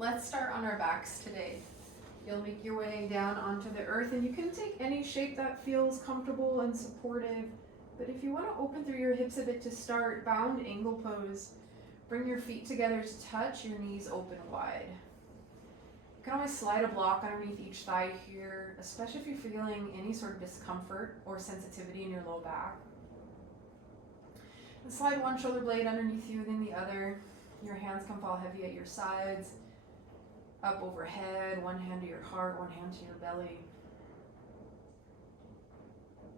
Let's start on our backs today. You'll make your way down onto the earth, and you can take any shape that feels comfortable and supportive. But if you want to open through your hips a bit to start, bound angle pose. Bring your feet together to touch, your knees open wide. You can always slide a block underneath each thigh here, especially if you're feeling any sort of discomfort or sensitivity in your low back. And slide one shoulder blade underneath you, then the other. Your hands can fall heavy at your sides, up overhead, one hand to your heart, one hand to your belly.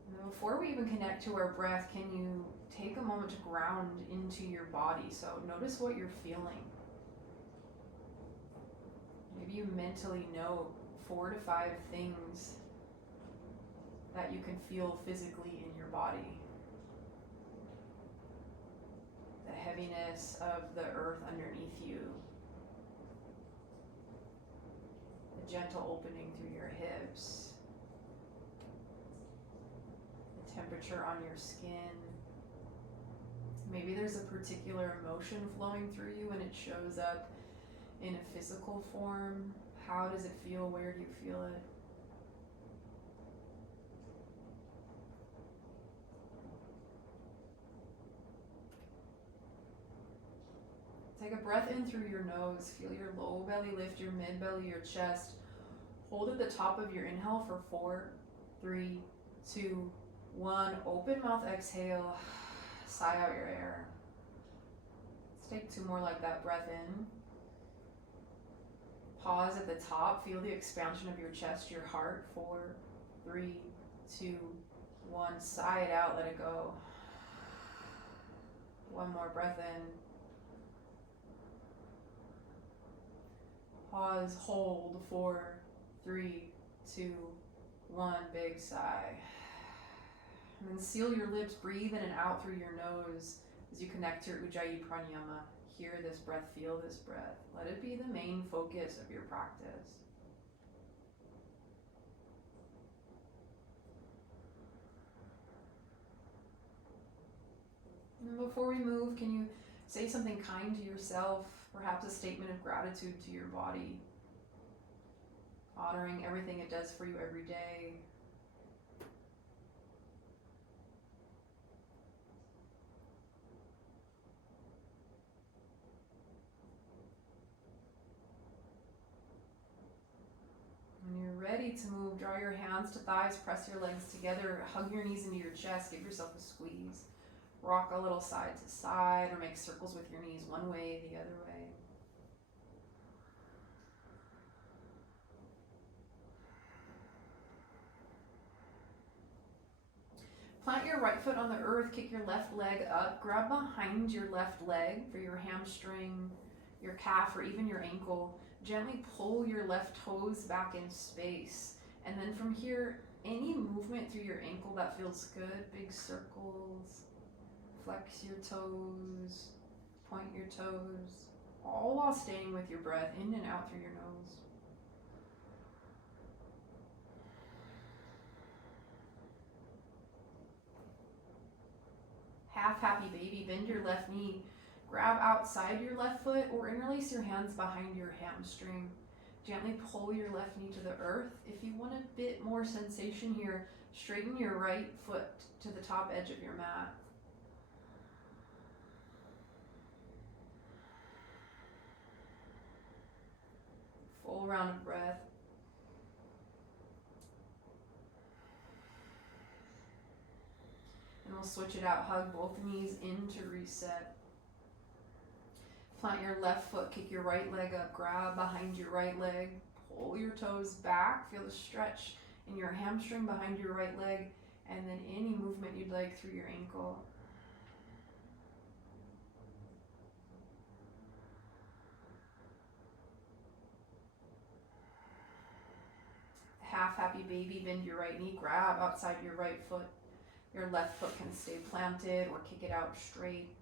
And before we even connect to our breath, can you take a moment to ground into your body? So notice what you're feeling. Maybe you mentally note 4 to 5 things that you can feel physically in your body. The heaviness of the earth underneath you. The gentle opening through your hips. The temperature on your skin. Maybe there's a particular emotion flowing through you and it shows up in a physical form. How does it feel? Where do you feel it? Take a breath in through your nose. Feel your low belly lift, your mid belly, your chest. Hold at the top of your inhale for 4, 3, 2, 1. Open mouth, exhale. Sigh out your air. Let's take 2 more like that. Breath in. Pause at the top. Feel the expansion of your chest, your heart. 4, 3, 2, 1. Sigh it out. Let it go. One more breath in. Pause. Hold. 4, 3, 2, 1. Big sigh. And then seal your lips. Breathe in and out through your nose as you connect to your Ujjayi Pranayama. Hear this breath, feel this breath. Let it be the main focus of your practice. And before we move, can you say something kind to yourself? Perhaps a statement of gratitude to your body. Honoring everything it does for you every day. When you're ready to move, draw your hands to thighs, press your legs together, hug your knees into your chest, give yourself a squeeze. Rock a little side to side or make circles with your knees one way, the other way. Plant your right foot on the earth, kick your left leg up, grab behind your left leg for your hamstring, your calf, or even your ankle. Gently pull your left toes back in space. And then from here, any movement through your ankle that feels good, big circles, flex your toes, point your toes, all while staying with your breath in and out through your nose. Half happy baby, bend your left knee. Grab outside your left foot or interlace your hands behind your hamstring. Gently pull your left knee to the earth. If you want a bit more sensation here, straighten your right foot to the top edge of your mat. Full round of breath. And we'll switch it out. Hug both knees in to reset. Plant your left foot, kick your right leg up, grab behind your right leg, pull your toes back, feel the stretch in your hamstring behind your right leg, and then any movement you'd like through your ankle. Half happy baby, bend your right knee, grab outside your right foot. Your left foot can stay planted or kick it out straight.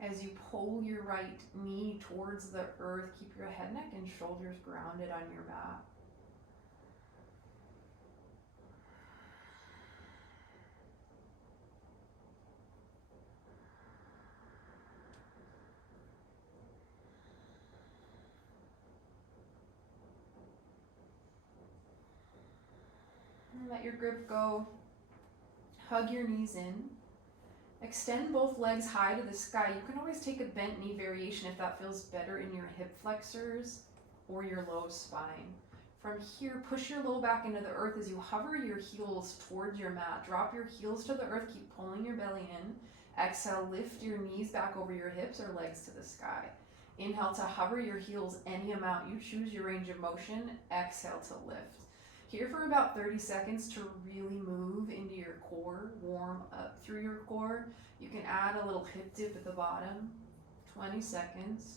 As you pull your right knee towards the earth, keep your head, neck, and shoulders grounded on your mat. Let your grip go. Hug your knees in. Extend both legs high to the sky. You can always take a bent knee variation if that feels better in your hip flexors or your low spine. From here, push your low back into the earth as you hover your heels towards your mat. Drop your heels to the earth, keep pulling your belly in. Exhale, lift your knees back over your hips or legs to the sky. Inhale to hover your heels any amount. You choose your range of motion. Exhale to lift. Here for about 30 seconds to really move into your core, warm up through your core. You can add a little hip dip at the bottom. 20 seconds.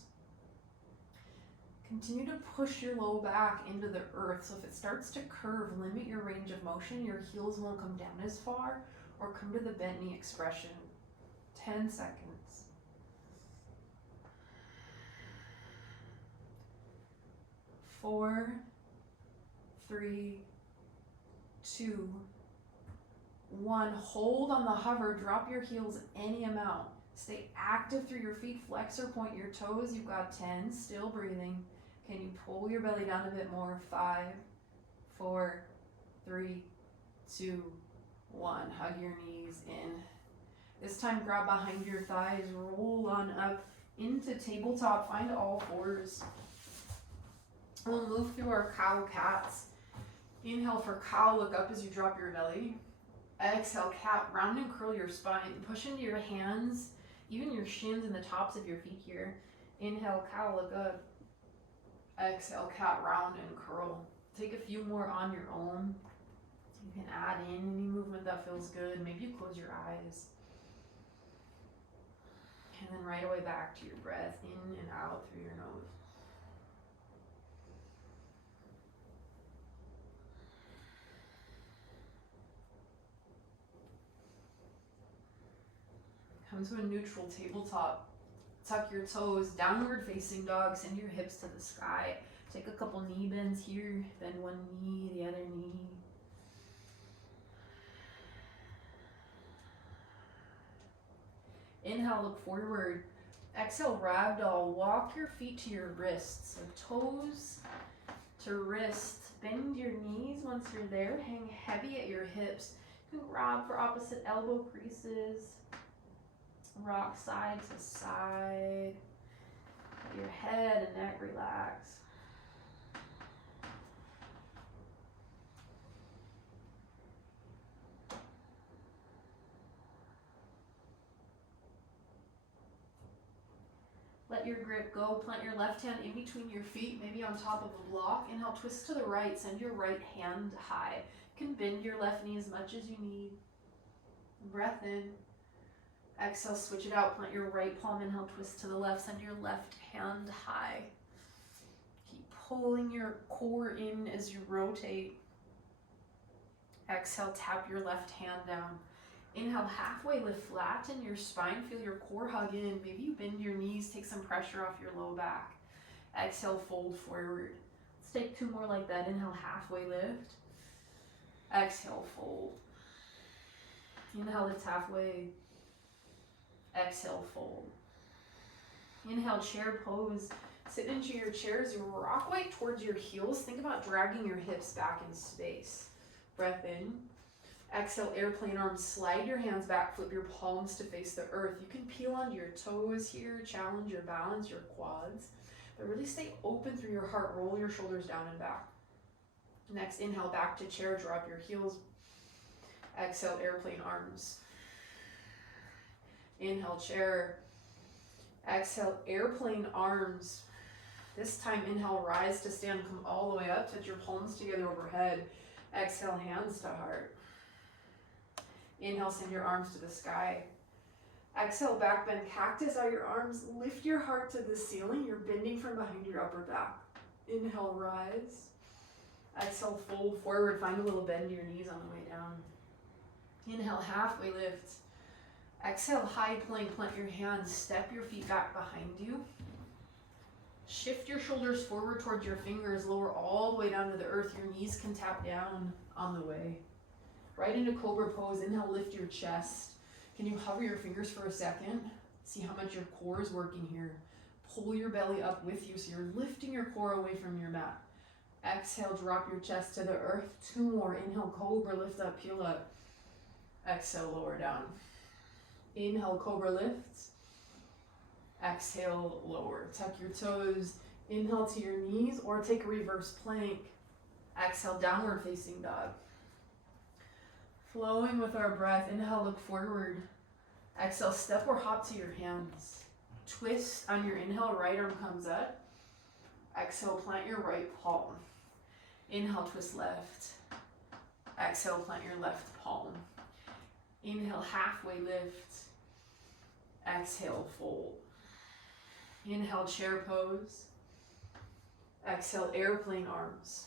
Continue to push your low back into the earth. So if it starts to curve, limit your range of motion. Your heels won't come down as far or come to the bent knee expression. 10 seconds. 4, 3, 2, 1. Hold on the hover. Drop your heels any amount. Stay active through your feet. Flex or point your toes. You've got 10. Still breathing. Can you pull your belly down a bit more? 5, 4, 3, 2, 1. Hug your knees in. This time grab behind your thighs. Roll on up into tabletop. Find all fours. We'll move through our cow cats. Inhale for cow. Look up as you drop your belly. Exhale, cat. Round and curl your spine. Push into your hands, even your shins and the tops of your feet here. Inhale, cow. Look up. Exhale, cat. Round and curl. Take a few more on your own. You can add in any movement that feels good. Maybe you close your eyes. And then right away back to your breath. In and out through your nose. Come to a neutral tabletop. Tuck your toes, downward facing dog. Send your hips to the sky. Take a couple knee bends here. Bend one knee, the other knee. Inhale, look forward. Exhale, ragdoll. Walk your feet to your wrists. So toes to wrists. Bend your knees once you're there. Hang heavy at your hips. You can grab for opposite elbow creases. Rock side to side. Let your head and neck relax. Let your grip go. Plant your left hand in between your feet, maybe on top of a block. Inhale, twist to the right. Send your right hand high. You can bend your left knee as much as you need. Breath in. Exhale, switch it out. Plant your right palm. Inhale, twist to the left. Send your left hand high. Keep pulling your core in as you rotate. Exhale, tap your left hand down. Inhale, halfway lift, flatten your spine. Feel your core hug in. Maybe you bend your knees. Take some pressure off your low back. Exhale, fold forward. Let's take 2 more like that. Inhale, halfway lift. Exhale, fold. Inhale, lift halfway. Exhale, fold. Inhale, chair pose. Sit into your chair as you rock weight towards your heels. Think about dragging your hips back in space. Breath in. Exhale, airplane arms. Slide your hands back. Flip your palms to face the earth. You can peel onto your toes here. Challenge your balance, your quads. But really stay open through your heart. Roll your shoulders down and back. Next, inhale, back to chair. Drop your heels. Exhale, airplane arms. Inhale, chair. Exhale, airplane arms. This time, inhale, rise to stand. Come all the way up. Touch your palms together overhead. Exhale, hands to heart. Inhale, send your arms to the sky. Exhale, back bend, cactus out your arms. Lift your heart to the ceiling. You're bending from behind your upper back. Inhale, rise. Exhale, fold forward. Find a little bend in your knees on the way down. Inhale, halfway lift. Exhale, high plank. Plant your hands. Step your feet back behind you. Shift your shoulders forward towards your fingers. Lower all the way down to the earth. Your knees can tap down on the way. Right into cobra pose. Inhale, lift your chest. Can you hover your fingers for a second? See how much your core is working here. Pull your belly up with you so you're lifting your core away from your mat. Exhale, drop your chest to the earth. 2 more. Inhale, cobra, lift up, peel up. Exhale, lower down. Inhale, cobra, lift. Exhale, lower. Tuck your toes. Inhale to your knees or take a reverse plank. Exhale, downward facing dog. Flowing with our breath. Inhale, look forward. Exhale, step or hop to your hands. Twist on your inhale, right arm comes up. Exhale, plant your right palm. Inhale, twist left. Exhale, plant your left palm. Inhale, halfway lift. Exhale, fold. Inhale, chair pose. Exhale, airplane arms.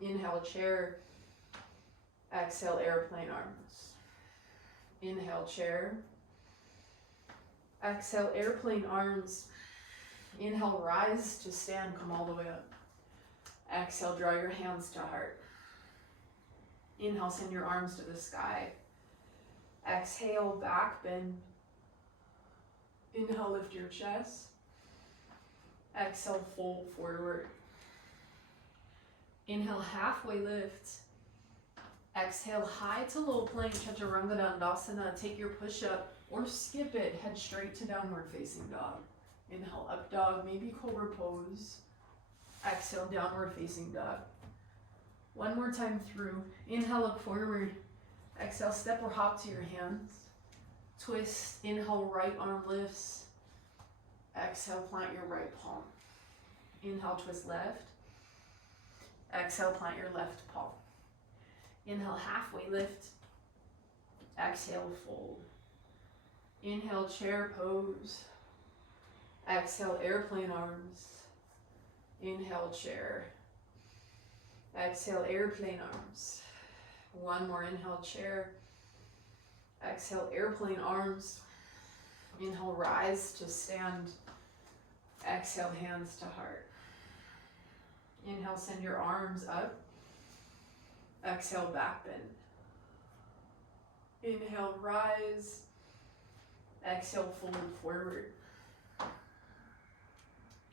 Inhale, chair. Exhale, airplane arms. Inhale, chair. Exhale, airplane arms. Inhale, rise to stand, come all the way up. Exhale, draw your hands to heart. Inhale, send your arms to the sky. Exhale, back bend. Inhale, lift your chest. Exhale, fold forward. Inhale, halfway lift. Exhale, high to low plank, chaturanga dandasana. Take your push-up or skip it. Head straight to downward facing dog. Inhale, up dog, maybe cobra pose. Exhale, downward facing dog. One more time through. Inhale, look forward. Exhale, step or hop to your hands. Twist. Inhale, right arm lifts. Exhale, plant your right palm. Inhale, twist left. Exhale, plant your left palm. Inhale, halfway lift. Exhale, fold. Inhale, chair pose. Exhale, airplane arms. Inhale, chair. Exhale, airplane arms. One more. Inhale, chair. Exhale, airplane arms. Inhale, rise to stand. Exhale, hands to heart. Inhale, send your arms up. Exhale, back bend. Inhale, rise. Exhale, fold forward.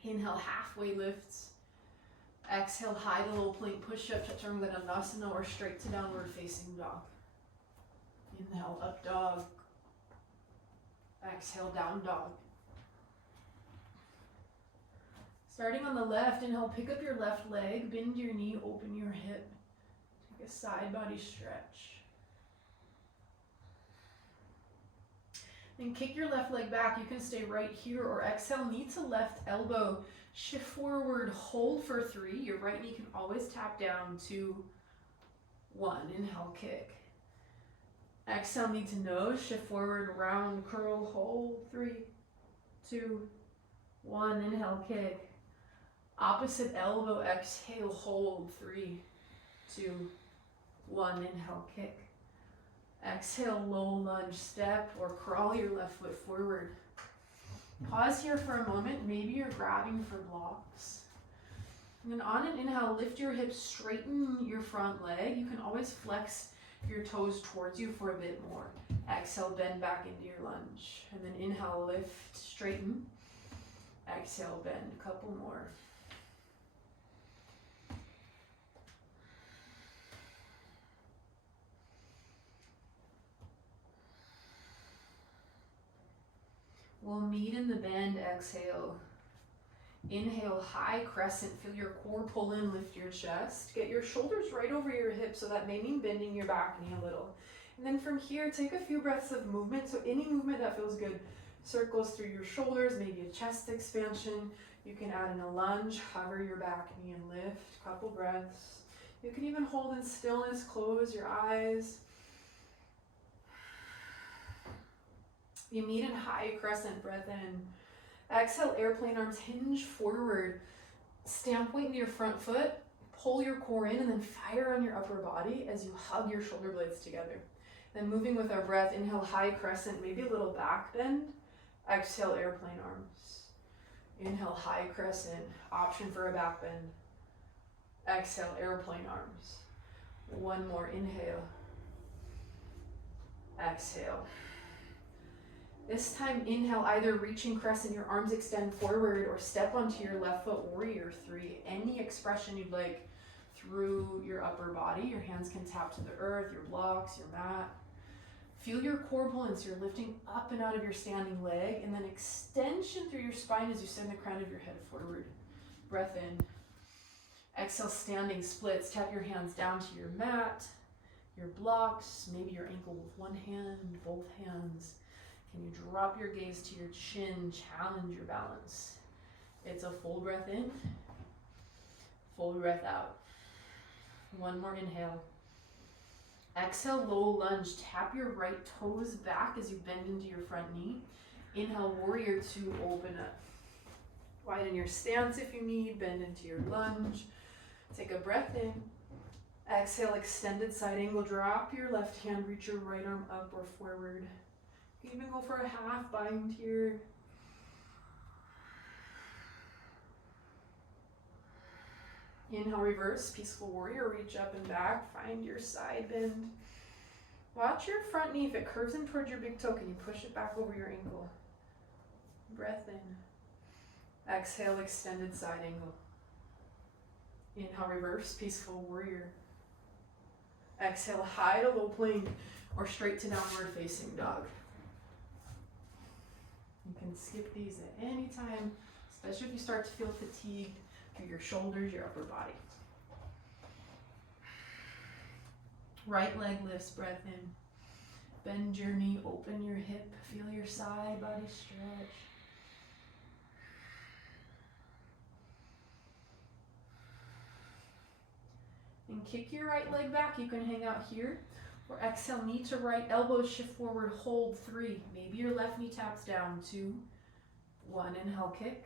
Inhale, halfway lifts. Exhale, high to low plank push-up, chaturanga dandasana, or straight to downward facing dog. Inhale, up dog. Exhale, down dog. Starting on the left, inhale, pick up your left leg, bend your knee, open your hip. Take a side body stretch. Then kick your left leg back. You can stay right here or exhale, knee to left elbow. Shift forward, hold for 3. Your right knee can always tap down. 2, 1. Inhale, kick. Exhale, knee to nose. Shift forward, round, curl, hold. 3, 2, 1. Inhale, kick. Opposite elbow, exhale, hold. 3, 2, 1. Inhale, kick. Exhale, low lunge, step or crawl your left foot forward. Pause here for a moment. Maybe you're grabbing for blocks. And then on an inhale, lift your hips, straighten your front leg. You can always flex your toes towards you for a bit more. Exhale, bend back into your lunge. And then inhale, lift, straighten. Exhale, bend. A couple more. We'll meet in the bend, exhale. Inhale, high crescent, feel your core pull in, lift your chest. Get your shoulders right over your hips, so that may mean bending your back knee a little. And then from here, take a few breaths of movement, so any movement that feels good. Circles through your shoulders, maybe a chest expansion. You can add in a lunge, hover your back knee and lift, couple breaths. You can even hold in stillness, close your eyes. You meet in high crescent, breath in. Exhale, airplane arms, hinge forward. Stamp weight into your front foot, pull your core in, and then fire on your upper body as you hug your shoulder blades together. Then moving with our breath, inhale, high crescent, maybe a little back bend. Exhale, airplane arms. Inhale, high crescent, option for a back bend. Exhale, airplane arms. One more, inhale. Exhale. This time, inhale, either reaching crescent, your arms extend forward, or step onto your left foot, warrior three. Any expression you'd like through your upper body. Your hands can tap to the earth, your blocks, your mat. Feel your core points. You're lifting up and out of your standing leg, and then extension through your spine as you send the crown of your head forward. Breath in. Exhale, standing splits. Tap your hands down to your mat, your blocks, maybe your ankle with one hand, both hands. Can you drop your gaze to your chin, challenge your balance? It's a full breath in, full breath out. One more inhale. Exhale, low lunge. Tap your right toes back as you bend into your front knee. Inhale, warrior two, open up. Widen your stance if you need, bend into your lunge. Take a breath in. Exhale, extended side angle. Drop your left hand, reach your right arm up or forward. You can even go for a half bind here. Inhale, reverse, peaceful warrior. Reach up and back, find your side bend. Watch your front knee. If it curves in towards your big toe, can you push it back over your ankle? Breath in. Exhale, extended side angle. Inhale, reverse, peaceful warrior. Exhale, high to low plank or straight to downward facing dog. You can skip these at any time, especially if you start to feel fatigued through your shoulders, your upper body. Right leg lifts, breath in. Bend your knee, open your hip, feel your side body stretch. And kick your right leg back. You can hang out here. Or exhale, knee to right, elbows shift forward, hold 3. Maybe your left knee taps down, 2, 1, inhale, kick.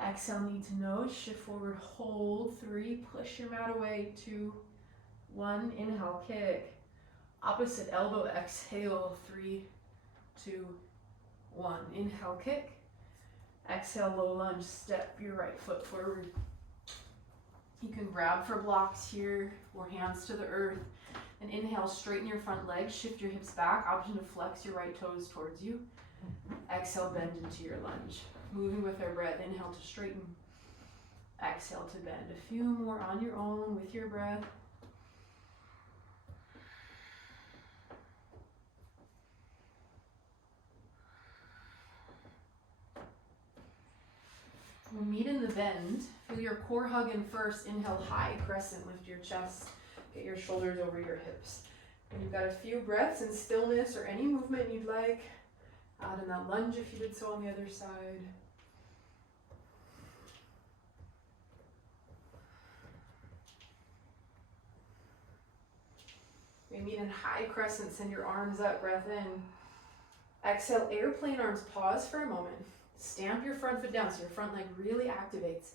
Exhale, knee to nose, shift forward, hold 3, push your mat away, 2, 1, inhale, kick. Opposite elbow, exhale, 3, 2, 1, inhale, kick. Exhale, low lunge, step your right foot forward. You can grab for blocks here or hands to the earth. And inhale, straighten your front leg, shift your hips back, option to flex your right toes towards you. Exhale, bend into your lunge. Moving with our breath, inhale to straighten. Exhale to bend. A few more on your own with your breath. We'll meet in the bend. Feel your core hug in first. Inhale, high crescent, lift your chest. Get your shoulders over your hips. And you've got a few breaths in stillness or any movement you'd like. Add in that lunge if you did so on the other side. We meet in high crescent, send your arms up, breath in. Exhale, airplane arms, pause for a moment. Stamp your front foot down so your front leg really activates.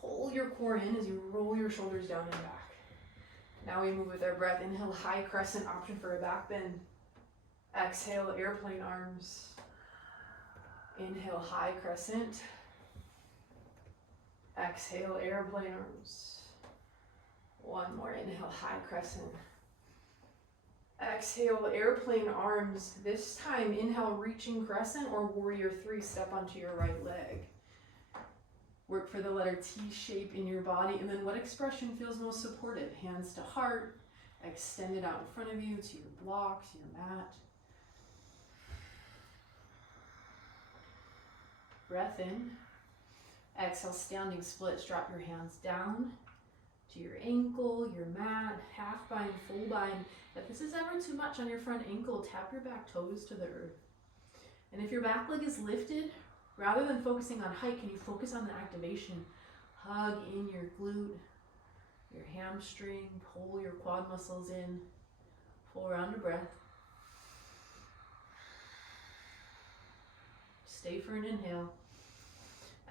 Pull your core in as you roll your shoulders down and back. Now we move with our breath. Inhale, high crescent, option for a back bend. Exhale, airplane arms. Inhale, high crescent. Exhale, airplane arms. One more, inhale, high crescent. Exhale, airplane arms. This time, inhale, reaching crescent or warrior 3, step onto your right leg. Work for the letter T shape in your body, and then what expression feels most supportive? Hands to heart, extend it out in front of you to your blocks, your mat. Breath in. Exhale, standing splits, drop your hands down to your ankle, your mat, half bind, full bind. If this is ever too much on your front ankle, tap your back toes to the earth. And if your back leg is lifted, rather than focusing on height, can you focus on the activation? Hug in your glute, your hamstring, pull your quad muscles in, full round of breath. Stay for an inhale.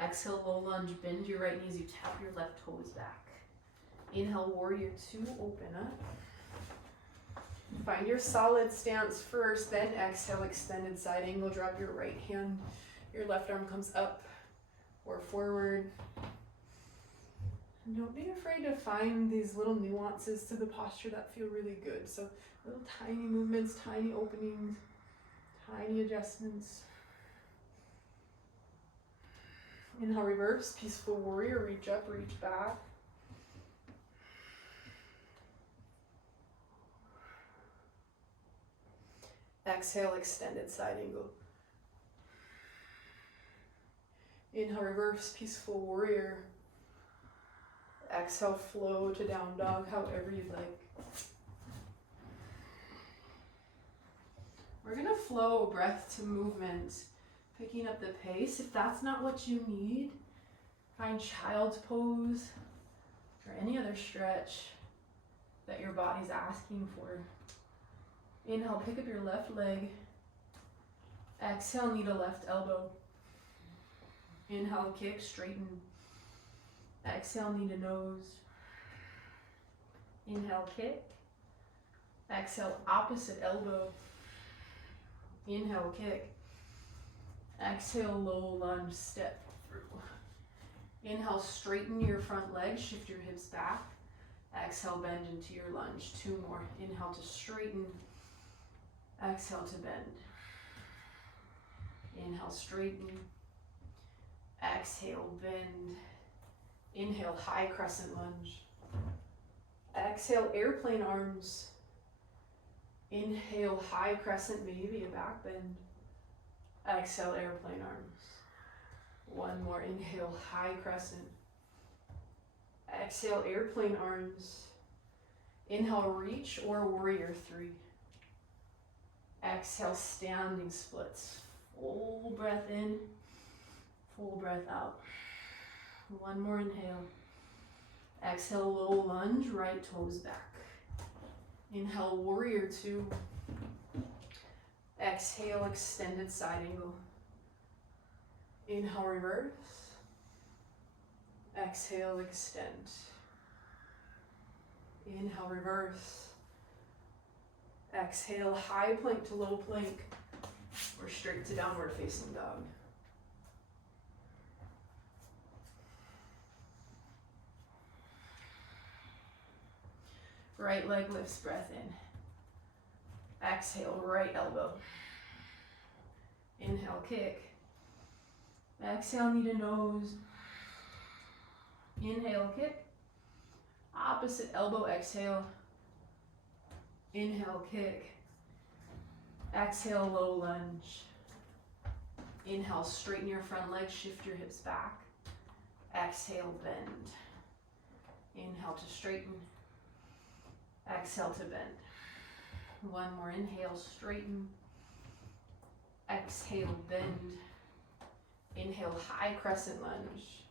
Exhale, low lunge, bend your right knee as you tap your left toes back. Inhale, warrior 2, open up. Find your solid stance first, then exhale, extended side angle, drop your right hand. Your left arm comes up or forward. And don't be afraid to find these little nuances to the posture that feel really good. So little tiny movements, tiny openings, Tiny adjustments. Inhale, reverse, peaceful warrior, reach up, reach back. Exhale, extended side angle. Inhale, reverse, peaceful warrior. Exhale, flow to down dog, however you'd like. We're gonna flow breath to movement, picking up the pace. If that's not what you need, find child's pose or any other stretch that your body's asking for. Inhale, pick up your left leg. Exhale, knee to left elbow. Inhale, kick, straighten. Exhale, knee to nose. Inhale, kick. Exhale, opposite elbow. Inhale, kick. Exhale, low lunge, step through. Inhale, straighten your front leg, shift your hips back. Exhale, bend into your lunge. 2 more. Inhale to straighten. Exhale to bend. Inhale, straighten. Exhale, bend. Inhale, high crescent lunge. Exhale, airplane arms. Inhale, high crescent, maybe a back bend. Exhale, airplane arms. 1 more. Inhale, high crescent. Exhale, airplane arms. Inhale, reach or warrior 3. Exhale, standing splits. Full breath in, full breath out. 1 more inhale. Exhale, low lunge, right toes back. Inhale, warrior 2. Exhale, extended side angle. Inhale, reverse. Exhale, extend. Inhale, reverse. Exhale, high plank to low plank, or straight to downward facing dog. Right leg lifts, breath in. Exhale, right elbow. Inhale, kick. Exhale, knee to nose. Inhale, kick. Opposite elbow, exhale. Inhale, kick. Exhale, low lunge. Inhale, straighten your front leg, shift your hips back. Exhale, bend. Inhale to straighten. Exhale to bend. 1 more inhale, straighten. Exhale, bend. Inhale, high crescent lunge.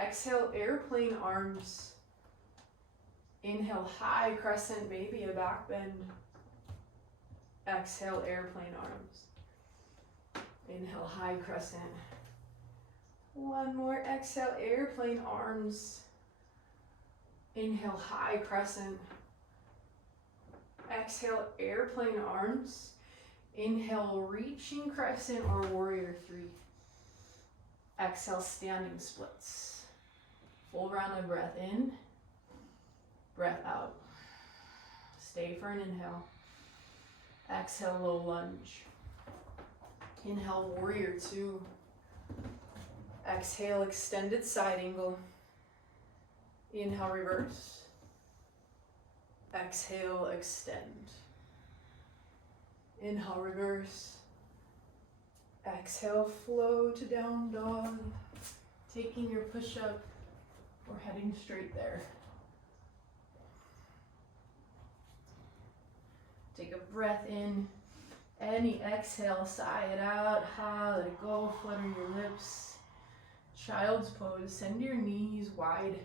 Exhale, airplane arms. Inhale, high crescent, maybe a back bend. Exhale, airplane arms. Inhale, high crescent. 1 more, exhale, airplane arms. Inhale, high crescent. Exhale, airplane arms. Inhale, reaching crescent or warrior 3. Exhale, standing splits. Full round of breath in, breath out. Stay for an inhale. Exhale, low lunge. Inhale, warrior 2. Exhale, extended side angle. Inhale, reverse. Exhale, extend. Inhale, reverse. Exhale, flow to down dog. Taking your push-up or heading straight there. Take a breath in. Any exhale, sigh it out. Let it go, flutter your lips. Child's pose, send your knees wide.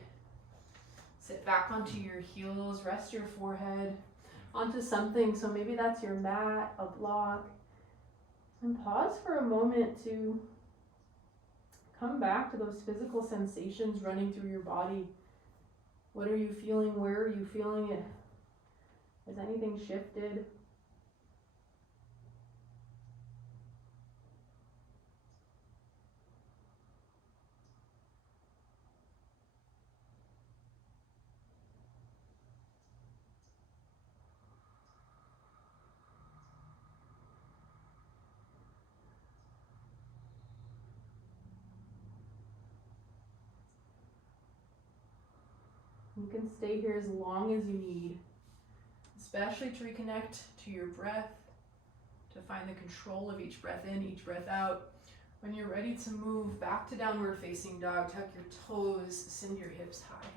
Sit back onto your heels, rest your forehead onto something. So maybe that's your mat, a block. And pause for a moment to come back to those physical sensations running through your body. What are you feeling? Where are you feeling it? Has anything shifted? You can stay here as long as you need, especially to reconnect to your breath, to find the control of each breath in, each breath out. When you're ready to move back to downward facing dog, tuck your toes, send your hips high.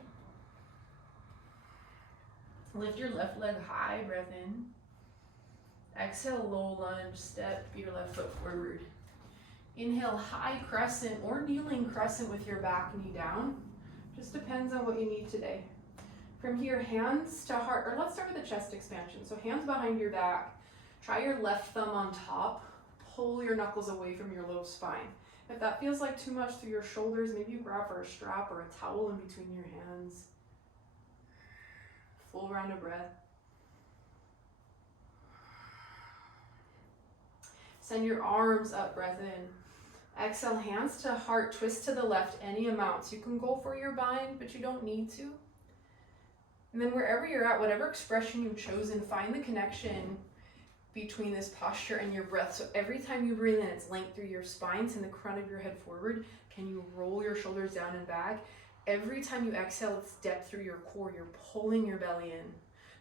Lift your left leg high, breath in. Exhale, low lunge, step your left foot forward. Inhale, high crescent or kneeling crescent with your back knee down. Just depends on what you need today. From here, hands to heart, or let's start with the chest expansion. So hands behind your back. Try your left thumb on top. Pull your knuckles away from your low spine. If that feels like too much through your shoulders, maybe you grab for a strap or a towel in between your hands. Full round of breath. Send your arms up, breath in. Exhale, hands to heart, twist to the left any amount. So you can go for your bind, but you don't need to. And then wherever you're at, whatever expression you've chosen, find the connection between this posture and your breath. So every time you breathe in, it's length through your spine, send the crown of your head forward. Can you roll your shoulders down and back? Every time you exhale, it's depth through your core. You're pulling your belly in.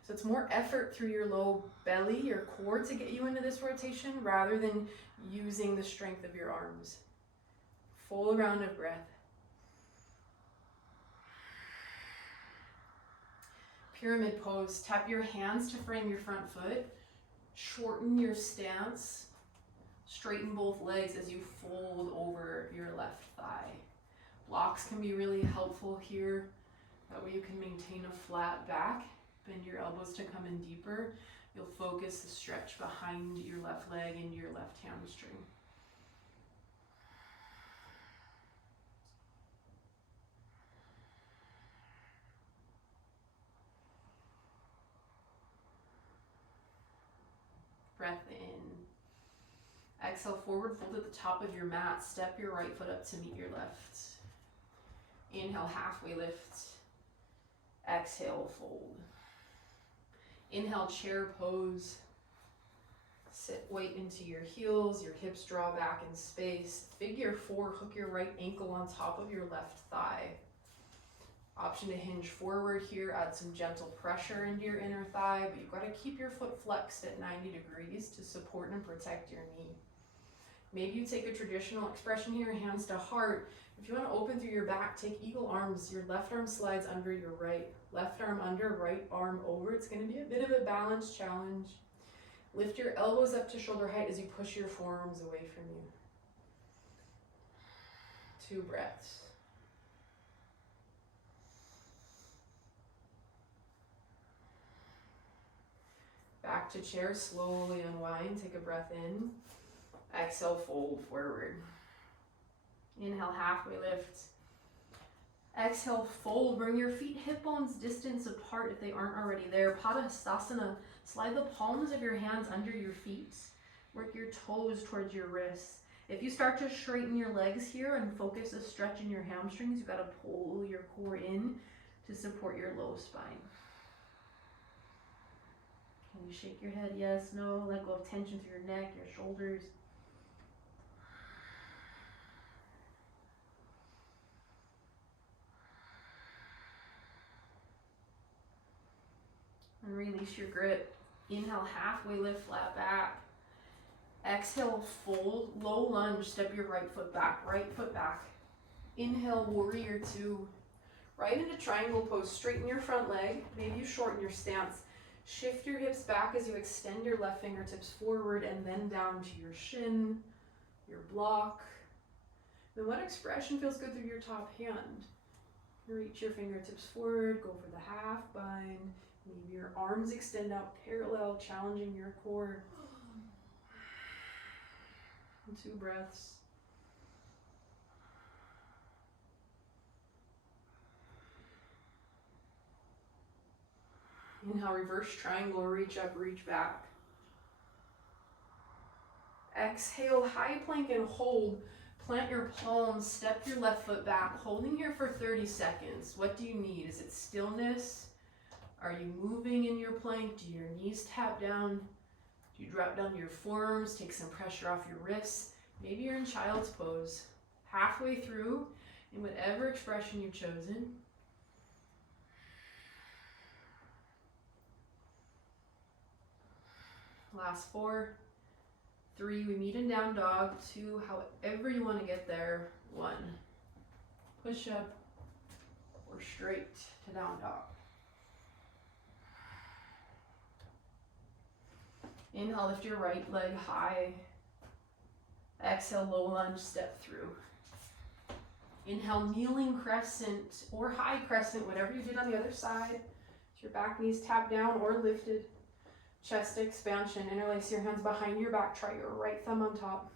So it's more effort through your low belly, your core, to get you into this rotation rather than using the strength of your arms. Full round of breath. Pyramid pose. Tap your hands to frame your front foot. Shorten your stance. Straighten both legs as you fold over your left thigh. Blocks can be really helpful here. That way you can maintain a flat back. Bend your elbows to come in deeper. You'll focus the stretch behind your left leg and your left hamstring. Breath in. Exhale, forward fold at the top of your mat. Step your right foot up to meet your left. Inhale, halfway lift. Exhale, fold. Inhale, chair pose. Sit weight into your heels, your hips draw back in space. Figure four, hook your right ankle on top of your left thigh. Option to hinge forward here, add some gentle pressure into your inner thigh, but you've got to keep your foot flexed at 90 degrees to support and protect your knee. Maybe you take a traditional expression here, hands to heart. If you want to open through your back, take eagle arms. Your left arm slides under your right. Left arm under, right arm over. It's going to be a bit of a balance challenge. Lift your elbows up to shoulder height as you push your forearms away from you. 2 breaths. Back to chair, slowly unwind, take a breath in. Exhale, fold forward. Inhale, halfway lift. Exhale, fold. Bring your feet hip bones distance apart if they aren't already there. Padasana. Slide the palms of your hands under your feet. Work your toes towards your wrists. If you start to straighten your legs here and focus a stretch in your hamstrings, you've got to pull your core in to support your low spine. Can you shake your head? Yes, no? Let go of tension through your neck, your shoulders. And release your grip. Inhale, halfway lift, flat back. Exhale, fold, low lunge, step your right foot back. Inhale, warrior 2. Right into triangle pose, straighten your front leg. Maybe you shorten your stance. Shift your hips back as you extend your left fingertips forward and then down to your shin, your block. Then what expression feels good through your top hand? Reach your fingertips forward, go for the half bind. Maybe your arms extend out parallel, challenging your core. 2 breaths. Inhale, reverse triangle, reach up, reach back. Exhale, high plank and hold. Plant your palms, step your left foot back, holding here for 30 seconds. What do you need? Is it stillness? Are you moving in your plank? Do your knees tap down? Do you drop down to your forearms, take some pressure off your wrists? Maybe you're in child's pose. Halfway through, in whatever expression you've chosen. Last 4, 3, we meet in down dog. 2, however you want to get there. 1, push up or straight to down dog. Inhale, lift your right leg high. Exhale, low lunge, step through. Inhale, kneeling crescent or high crescent, whatever you did on the other side. Your back knees tap down or lifted. Chest expansion. Interlace your hands behind your back. Try your right thumb on top.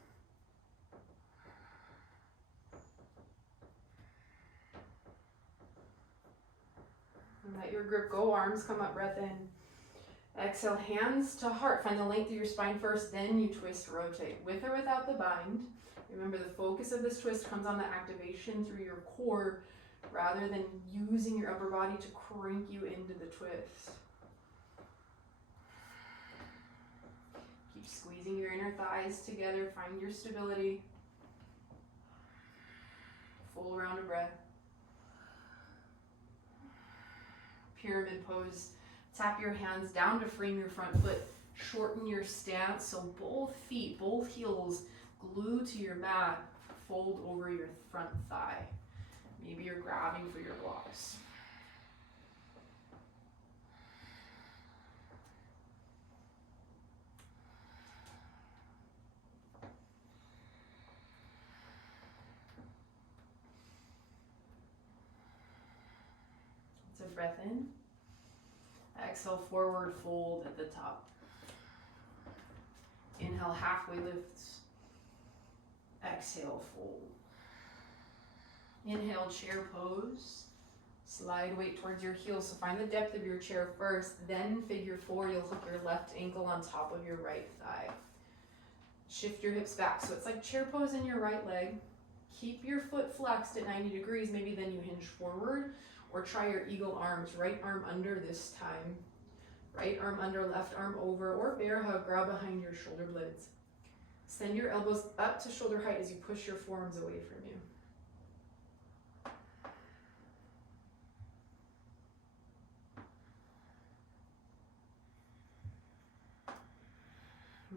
And let your grip go. Arms come up, breath in. Exhale, hands to heart. Find the length of your spine first, then you twist, rotate. With or without the bind. Remember, the focus of this twist comes on the activation through your core rather than using your upper body to crank you into the twist. Keep squeezing your inner thighs together. Find your stability. Full round of breath. Pyramid pose. Tap your hands down to frame your front foot. Shorten your stance so both feet, both heels glue to your mat. Fold over your front thigh. Maybe you're grabbing for your blocks. It's a breath in. Exhale, forward fold at the top. Inhale, halfway lifts. Exhale, fold. Inhale, chair pose. Slide weight towards your heels. So find the depth of your chair first, then figure 4. You'll hook your left ankle on top of your right thigh. Shift your hips back. So it's like chair pose in your right leg. Keep your foot flexed at 90 degrees. Maybe then you hinge forward or try your eagle arms. Right arm under this time. Right arm under, left arm over, or bear hug. Grab behind your shoulder blades. Send your elbows up to shoulder height as you push your forearms away from you.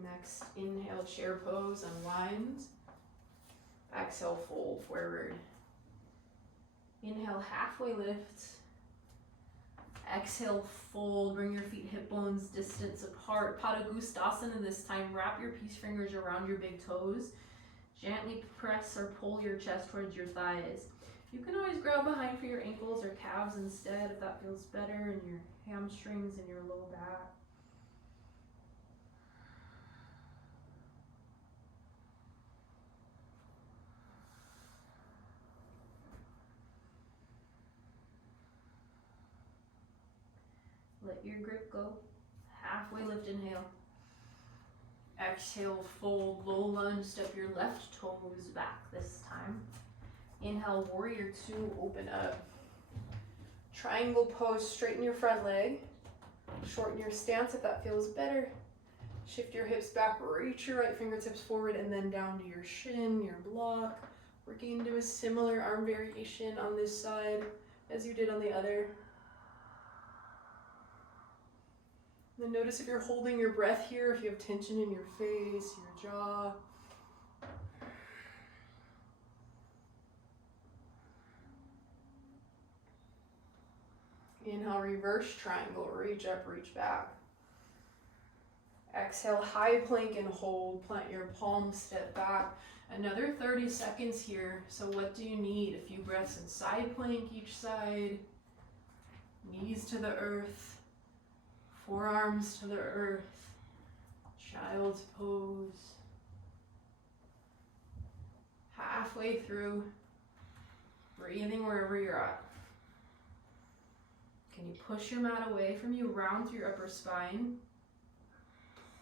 Next, inhale, chair pose, unwind. Exhale, fold forward. Inhale, halfway lift. Exhale, fold. Bring your feet hip bones distance apart. Padangusthasana this time. Wrap your peace fingers around your big toes. Gently press or pull your chest towards your thighs. You can always grab behind for your ankles or calves instead if that feels better, and your hamstrings and your low back. Let your grip go. Halfway lift, inhale. Exhale, fold, low lunge, step your left toes back this time. Inhale, warrior 2, open up. Triangle pose, straighten your front leg. Shorten your stance if that feels better. Shift your hips back, reach your right fingertips forward and then down to your shin, your block. Working into a similar arm variation on this side as you did on the other. Then notice if you're holding your breath here, if you have tension in your face, your jaw. Inhale, reverse triangle, reach up, reach back. Exhale, high plank and hold, plant your palms, step back. Another 30 seconds here. So what do you need? A few breaths in side plank each side. Knees to the earth. Forearms to the earth. Child's pose. Halfway through. Breathing wherever you're at. Can you push your mat away from you, round through your upper spine?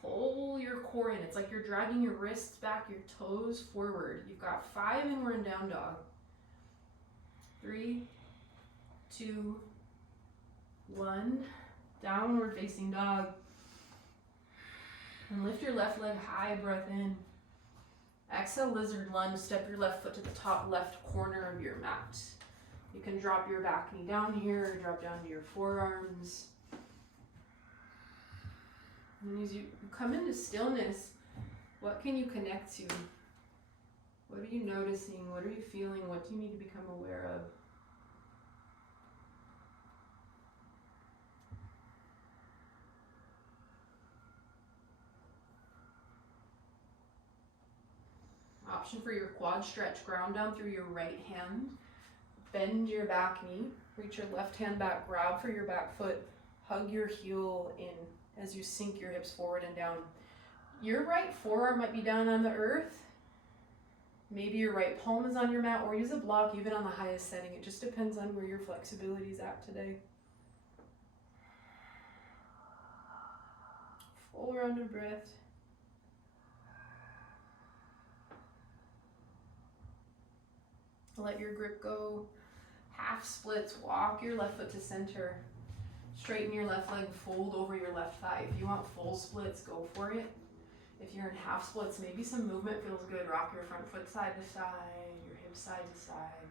Pull your core in. It's like you're dragging your wrists back, your toes forward. You've got 5 and we're in down dog. 3, 2, 1. Downward facing dog. And lift your left leg high, breath in. Exhale, lizard lunge. Step your left foot to the top left corner of your mat. You can drop your back knee down here, or drop down to your forearms. And as you come into stillness, what can you connect to? What are you noticing? What are you feeling? What do you need to become aware of? Option for your quad stretch, ground down through your right hand. Bend your back knee. Reach your left hand back, grab for your back foot. Hug your heel in as you sink your hips forward and down. Your right forearm might be down on the earth. Maybe your right palm is on your mat, or use a block even on the highest setting. It just depends on where your flexibility is at today. Full round of breath. Let your grip go. Half splits, walk your left foot to center. Straighten your left leg, fold over your left thigh. If you want full splits, go for it. If you're in half splits, maybe some movement feels good. Rock your front foot side to side, your hips side to side.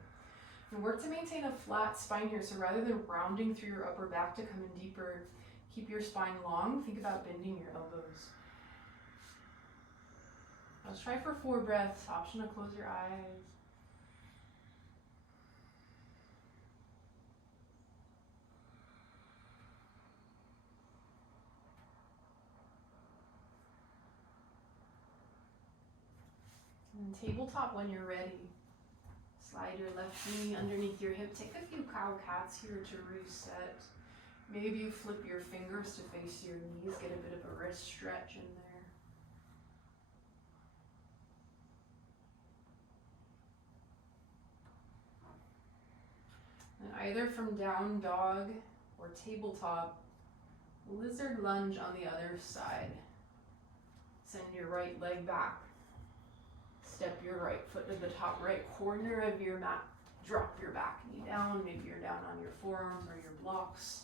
And work to maintain a flat spine here. So rather than rounding through your upper back to come in deeper, keep your spine long. Think about bending your elbows. Let's try for 4 breaths. Option to close your eyes. And tabletop when you're ready. Slide your left knee underneath your hip. Take a few cow cats here to reset. Maybe you flip your fingers to face your knees. Get a bit of a wrist stretch in there. And either from down dog or tabletop, lizard lunge on the other side. Send your right leg back. Step your right foot to the top right corner of your mat. Drop your back knee down. Maybe you're down on your forearms or your blocks.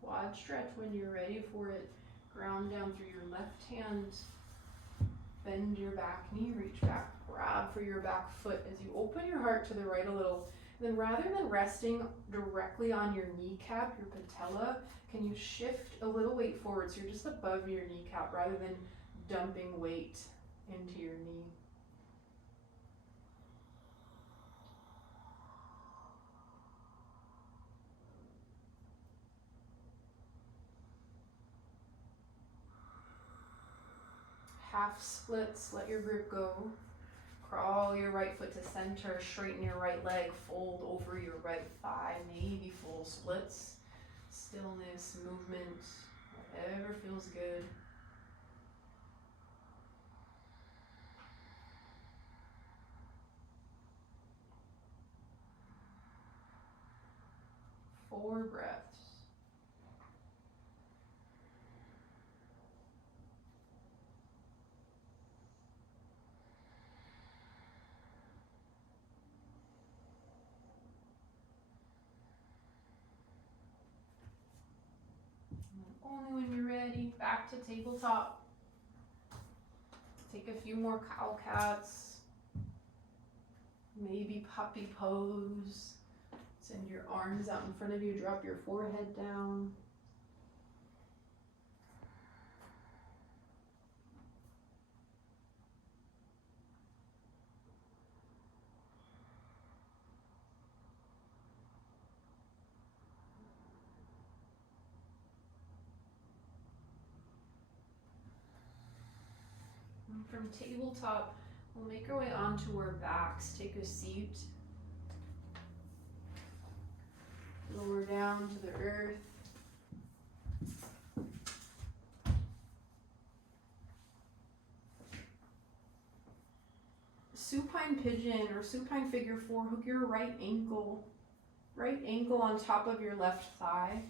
Quad stretch when you're ready for it. Ground down through your left hand. Bend your back knee, reach back, grab for your back foot as you open your heart to the right a little. Then rather than resting directly on your kneecap, your patella, can you shift a little weight forward so you're just above your kneecap rather than dumping weight into your knee. Half splits, let your grip go. Crawl your right foot to center, straighten your right leg, fold over your right thigh, maybe full splits. Stillness, movement, whatever feels good. Four breaths. Only when you're ready, back to tabletop. Take a few more cow cats. Maybe puppy pose. Send your arms out in front of you, drop your forehead down. From tabletop, we'll make our way onto our backs. Take a seat. Lower down to the earth. Supine pigeon or supine figure 4, hook your right ankle on top of your left thigh.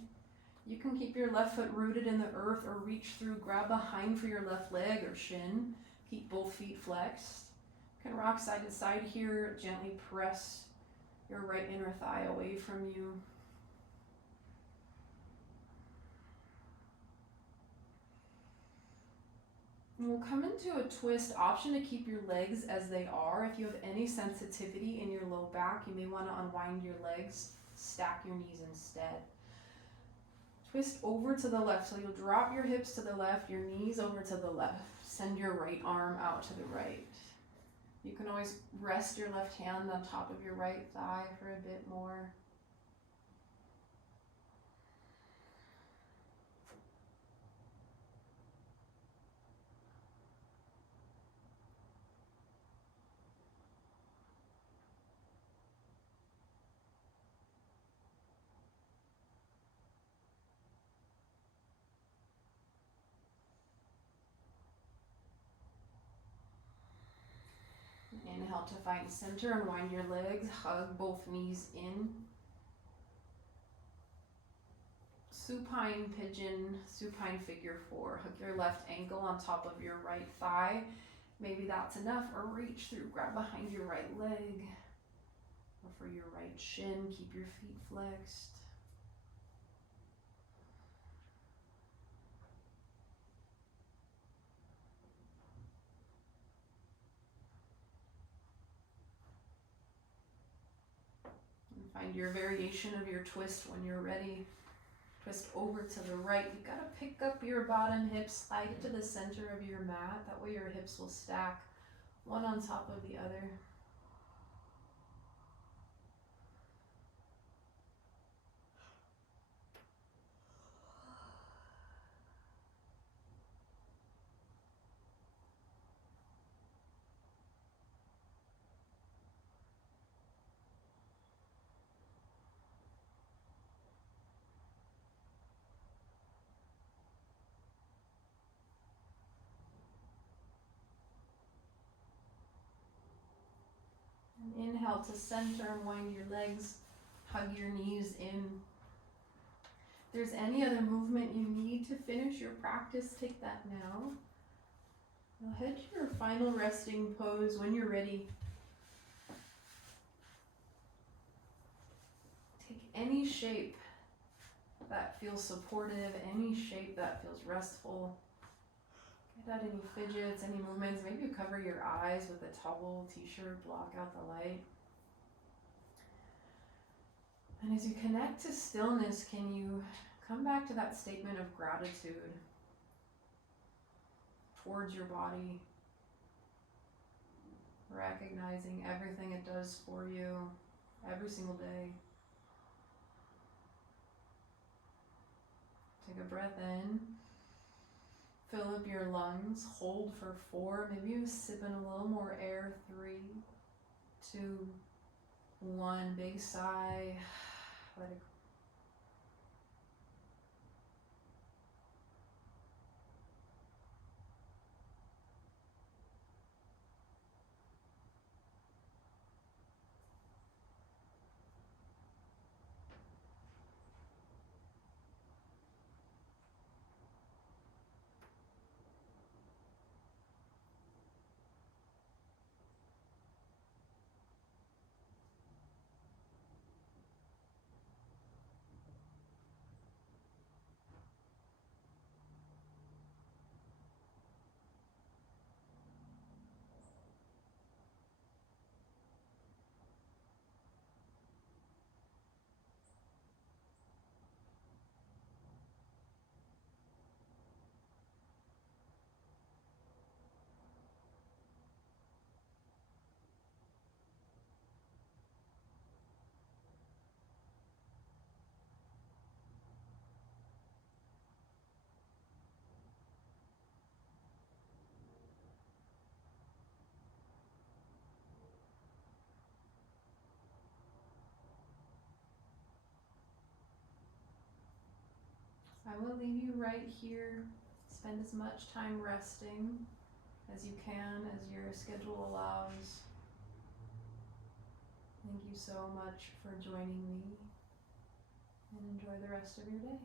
You can keep your left foot rooted in the earth or reach through, grab behind for your left leg or shin. Keep both feet flexed. You can rock side to side here, gently press your right inner thigh away from you. And we'll come into a twist. Option to keep your legs as they are. If you have any sensitivity in your low back, you may want to unwind your legs, stack your knees instead. Twist over to the left, so you'll drop your hips to the left, your knees over to the left. Send your right arm out to the right. You can always rest your left hand on top of your right thigh for a bit more. Inhale to find center, unwind your legs, hug both knees in. Supine pigeon, supine figure 4. Hook your left ankle on top of your right thigh. Maybe that's enough, or reach through, grab behind your right leg. Or for your right shin, keep your feet flexed. Find your variation of your twist when you're ready. Twist over to the right. You've got to pick up your bottom hip, slide it to the center of your mat. That way your hips will stack one on top of the other. Inhale to center, wind your legs, hug your knees in. If there's any other movement you need to finish your practice, take that now. Now head to your final resting pose when you're ready. Take any shape that feels supportive, any shape that feels restful. Get out any fidgets, any movements. Maybe you cover your eyes with a towel, t-shirt, block out the light. And as you connect to stillness, can you come back to that statement of gratitude towards your body, recognizing everything it does for you every single day. Take a breath in. Fill up your lungs, hold for 4, maybe you sip in a little more air, 3, 2, 1, big sigh, let it go. I will leave you right here. Spend as much time resting as you can, as your schedule allows. Thank you so much for joining me, and enjoy the rest of your day.